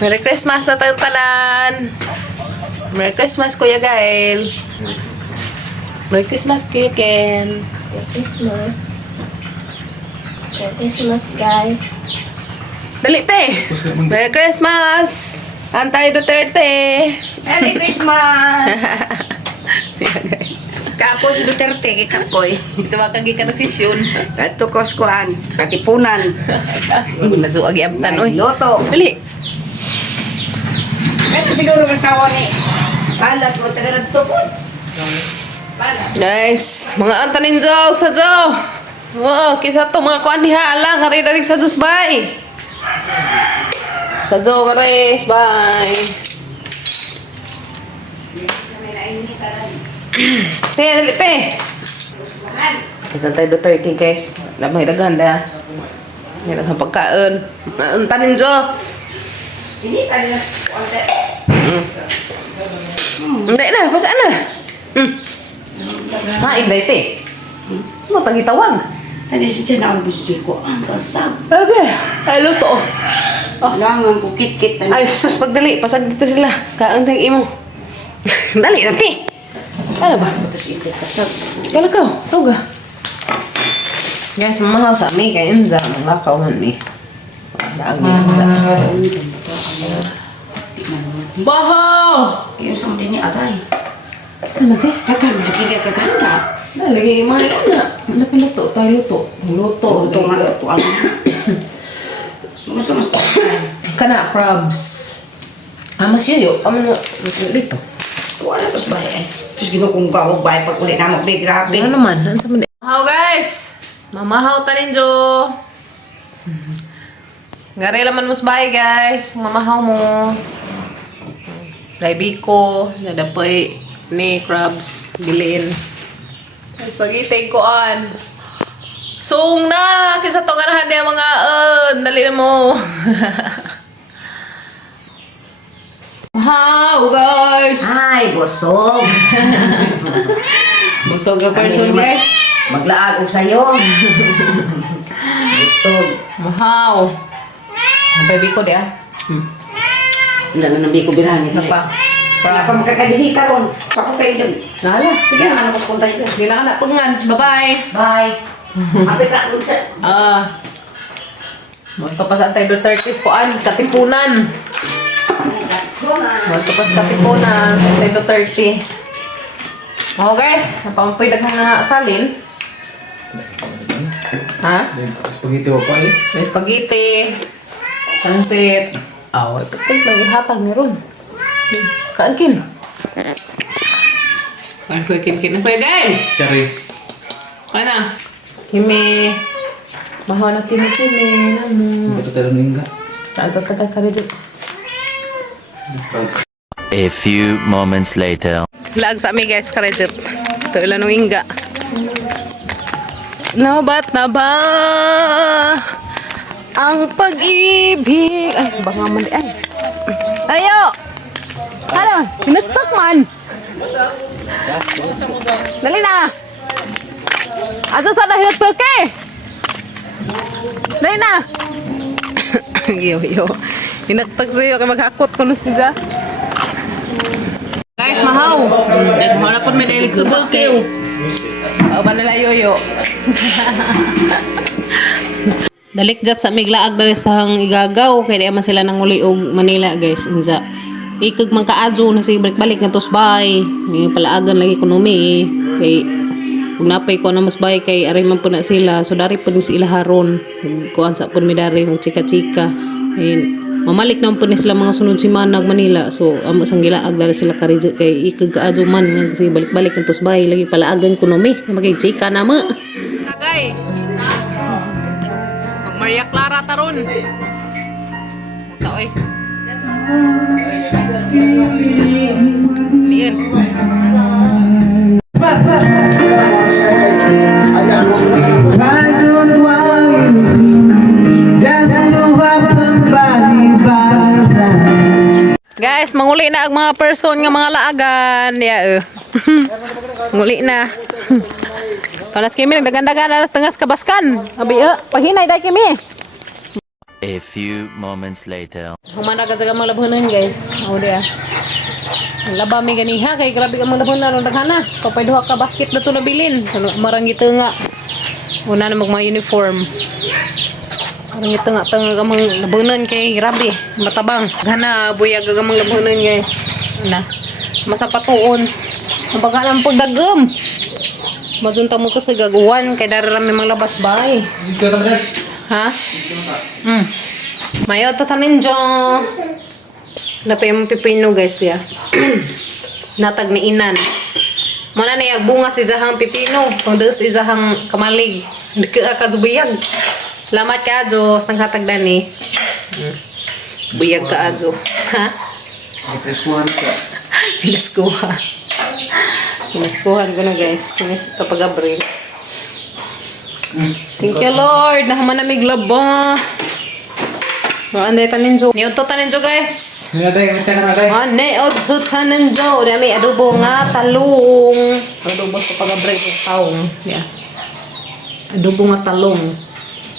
Merry Christmas na tayo tanan. Merry Christmas, Kuya Gael. Merry Christmas, Kuya Ken. Merry Christmas. Merry Christmas, guys. Dali, te. Merry Christmas. Antay Duterte. Merry Christmas! Yeah, guys. Kapoy si Duterte, kay Kapoy. Sumakagi ka ng sisyon. At tukos kuhan, katipunan. Nasuag iabtan, oy. Loto. Dali. Ito siguro masawa ni. Palat mo, taga nagtupon. Palat. Guys, mga antanin jog sa jo. Wow, kisa to mga kuan diha alang hari dari sa Diyos bay. Sa jo guys, bye. Te, dali te. Kisa tayo Duterte guys. Lamay daganda. May daghang pagkaon. Antanin jo. Ini tadi na. Hindi na, pagkaan na. Hain dahil te. Ano pagitawag? Tadi si Chana ang gusto ko. Ang kasab. Okay, ay luto. Langan ko kit-kit na. Ay, sus, pagdali. Pasag dito sila. Kaang tayong imo. Dali na, te. Ano ba? Tapos ito kasab. Kala ka, tawag ka. Guys, mamahal sa amin kay Enza. Mga kauman mi. Daag ni Enza. Bahaw! Yung sa din ni Atay. Saan na, te? Dagan, nagigil ka ganda. Lagi mga ina. Lagi luto, tayo luto. Luto. Ito nga, ito ano. Mas. Kana, crabs. Mas yun. Ano dito? Wala pas ba eh. Terus ginukong gawag ba pag ulit na magbe, grabe. Ano naman? Ano sa mga? Mamahaw guys! Mamahaw tanin jo! Ngari laman mas bahay guys. Mamahaw mo. Daibi ko. Nadapoy ni crabs. Bilin. Spaghetti ko an. Sung na! Kinsa to ganahan niya mga dali na mo. Mamahaw guys! Ay, busog. Busog ka person guys. Maglaag ko sa'yo. Busog. Mahaw. Ang baby ko di ah. Wala na nabi ko birahan ito. Ano pa? Wala pa magkakabisita ron. Pako kayo dyan. Nahala. Sige, ano magpunta ito. Hindi na ka na pungan. Bye-bye. Bye. Kapit na ron siya. Magtapas ang tayo 30s ko an. Katipunan. Magtapas katipunan. Tayo 30. Oh guys. Napampoy daghang nga salin. Ha? Spaghetti pa eh. May spaghetti. Pansit. Awal. Patay lang ihatag ni Ron. Kaan kin? Kaan ko kin. Ang kuya Gael. Cherry. Kaya na. Kimi. Mahaw na kimi. Namu. Ito tayo ningga. Tatay ka rin dyan. A few moments later. Vlog sa amin guys, karejet. Ito ilan ng ingga. Nabat na ba ang pag-ibig? Ay, baka man. Ay. Ayo! Ano? Hinagtak man. Dali na. Aso sana hinagtak eh. Dali na. Yo. Hinagtak sa'yo kaya maghakot ko na siya. Guys, mahaw. Nagmahala po may dailig sa bulkiw. O ba nila yoyo? Dalik jat sa miglaag dali sa hang igagaw. Kaya di man sila nang uli og Manila guys. Inza. Ikag man kaadyo na si balik-balik ng tosbay. Ngayon palaagan lagi ekonomi. Kay kung napay ko na mas bay kay aray man po na sila. So dari po si ilaharon. Kuan sa po mi dari magchika-chika. Ayun. Mamalik naman po ni sila mga sunod si Manag Manila. So, amo sang gilaag dahil sila karidyo kay ikag-aadyo man. Kasi balik-balik ng tosbay. Lagi palaagan ekonomi. Magigchika na mo. Kagay. Mag Maria Clara taron. Magtaoy. Miin. I don't want you to see, just to have somebody by my side. Guys, manguli na ang mga person nga mga laagan. Yeah, nguli na. Panas kimi nagdagan-dagan alas tengas kabaskan. Abi, pahinay dai kimi. A few moments later. Humana ka sa mga labanan guys. O dia. Laba mi ganiha kay grabe ka mga labanan daghana. Kapay duha ka basket na to nabilin. Marang gito nga. Una na mag mga uniform. Marang gito nga tanga ka mga labanan kay grabe matabang. Gana buyag ka mga labanan guys. Na masapatuon. Ang pagka ng pagdagam. Majunta mo ko sa gagawan kay dararami mga labas bay. Ha? Mayo to tanin jo. Napay mo pipino guys dia. Natag ni inan. Mana na yung bunga si Zahang pipino. Kung dos izahang kamalig. Dika ka zubiyag. Lamat ka ajo. Sang hatag dani. Buyag ka ajo. Ha? Ipreskuhan ka. Pinaskuha. Pinaskuhan ko na guys. Sinis kapag Abril. Thank you Lord. Nahaman na miglaba. Anday tanin jo. Niyoto tanin jo guys. Niladay, may tanong aday. Niyoto tanin jo. Dami adobo nga talong. Adobo sa pag-Abril ko taong. Yeah. Adobo nga talong.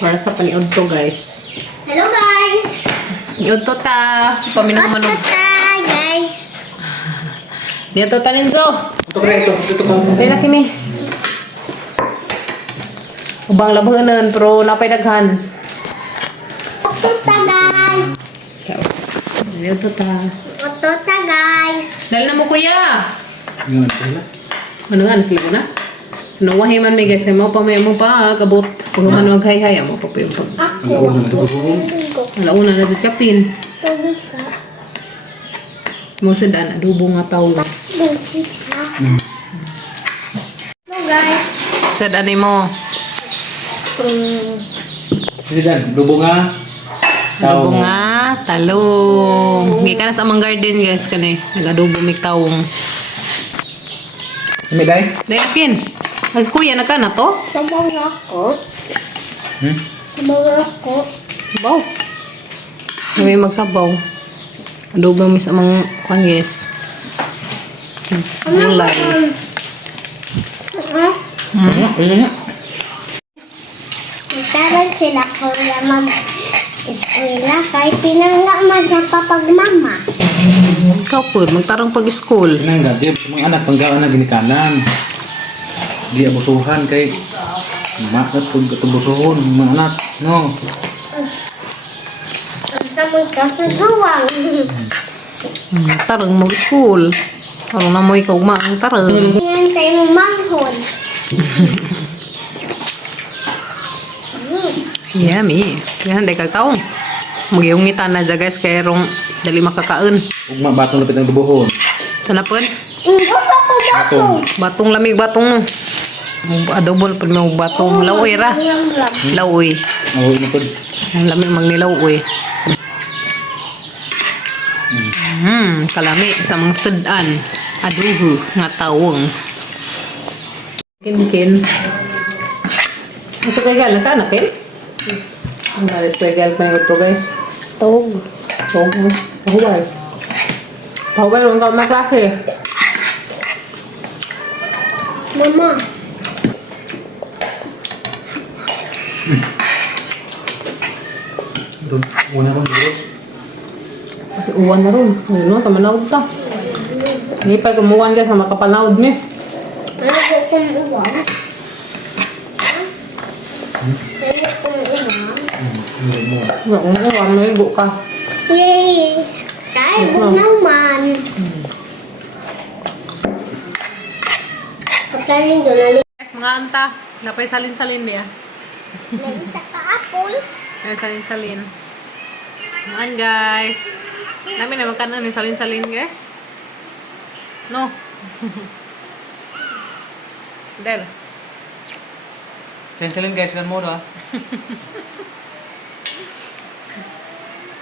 Para sa paniod to guys. Hello guys! Niyoto ta. Paminang manog. Tata guys! Niyoto tanin jo. Ito ka ito. Ito ka. Okay na kimi. Ubang labanan pero napay daghan. Tata guys! Niyoto ta. Tata guys! Dahil na mo kuya. Yun, sila. Ano nga nasibo na? Sinawahi man may guys. Mo pa kabot. Pag ano maghay-hay mo pa yung pag. Alauna na ito. Alauna na sa kapin. Tubig sa... Mo sa daan adobo nga tawlo. Tubig sa... Hello guys! Sa daan mo. Sige dan, lubo nga. Adobo nga talong. Gikan na sa amang garden guys kani. Nag-adobo mig tawong. May day? Dahil akin. Ay kuya naka na to. Sabaw ako. Hmm? Sabaw ako. Sabaw. May magsabaw. Adobo mis amang kwan guys. Gulay. Ayun nga. Magkaroon sila ko na mag-eskwela kay pinangga man sa papagmama. Ikaw po, magtarong pag-school. Pinangga, di sa mga anak panggawa na ginikanan. Di abusuhan kay makat kung katubusuhon mga anak. No. Ang samay kasagawang. Tarong mag-school. Tarong na mo ikaw maang tarong. Yan kayo mo manghon. Yummy. Yan, day kag taong. Magyungitan na dyan guys, kaya rong dali makakaon. Ug mabatong lapit ng dubuhon. Sana po, Gusto ko bato. batong lamig, batong no. Adobo na po may batong. Laoy ra. Laoy. Oh, ino pod. Ang lamig magnilaoy. Kalami sa mga sudan. Aduho nga tawong. Kin. Masa kay gal ka na kin? Ang alis kay gal pa ito guys. Tawong. Tawong. Pahuwal. Pahuwal ang ka maklase. Mama. Doon, una bang duros? Kasi uwan na ron. Ayun no, tamanawad ta. Hindi pa kumuwan ka sa makapanawad mi. Ano ko kung uwang? Ano kung uwang? Uwan, maligo ka. Yay! Kaya ko naman. Kaplanin ko na Guys, mga anta. Napay salin-salin niya. isa ka apple. Napay salin-salin. Mga guys. Namin na magkano ni salin-salin guys. No. Del. Sensalin guys, kan mo do.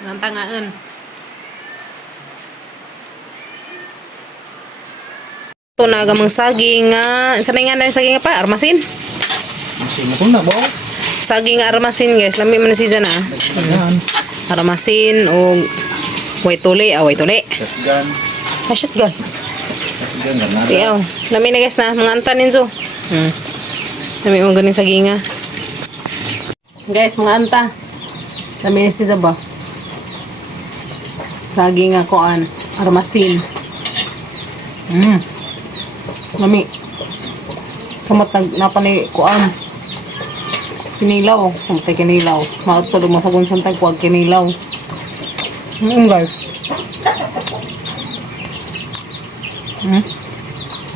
Nang tangaan. Ito na agamang saging nga. Sanay nga na yung saging nga pa? Armasin? Sino ko na ba? Saging nga armasin guys. Lami man na siya na. Ayan. Armasin o white tuli. White tuli. Shotgun. Shotgun. Shotgun na nada. Tiyaw. Lami na guys na. Mga anta ninyo. Lami mo ganing saging nga. Guys, mga anta. Dami siya ba? Saging nga koan, armasin. Mami. Kamat napani koan. Kinilaw, samtay kinilaw. Maot pa dumasagon samtay kuwag kinilaw. Guys.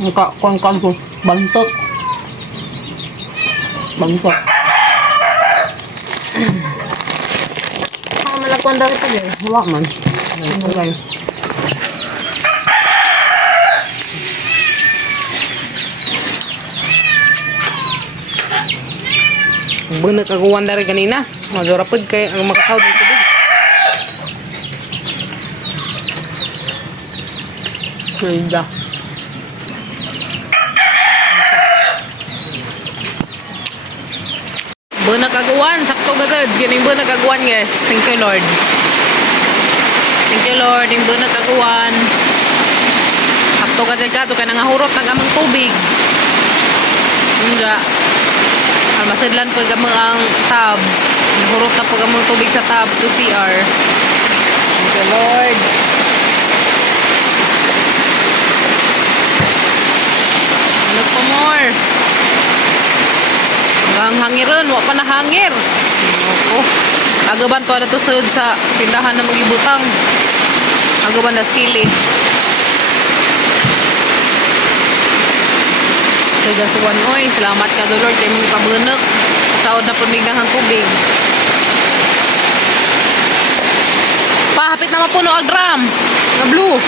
Ang kuan ko, bantot. Bantot. Malagwan daw ito guys. Huwag man. Ano guys? Bunot kaguwan dari kanina. Madurapod kay ang makasawd ng tubig. Ganda. Bunot kaguwan. Sakto gagad. Yan yung bunot kaguwan guys. Thank you Lord. Thank you Lord. Yung bunot kaguwan. Sakto gagad ka. Ito ka nangahurot ng amang tubig. Nga. Masidlan po gamang ang tub. Nahurot na po gamang tubig sa tub to CR. Thank you Lord. Look pa more. Hanggang hangiron. Wala pa na hangir. Ako. Agaban to na to sa tindahan na magibutang. Agaban na skili. Gasuan oy, salamat ka do Lord kay mong ipabunog. Saod na pumigdang ang tubig. Pahapit na mapuno ang drum. Na blue.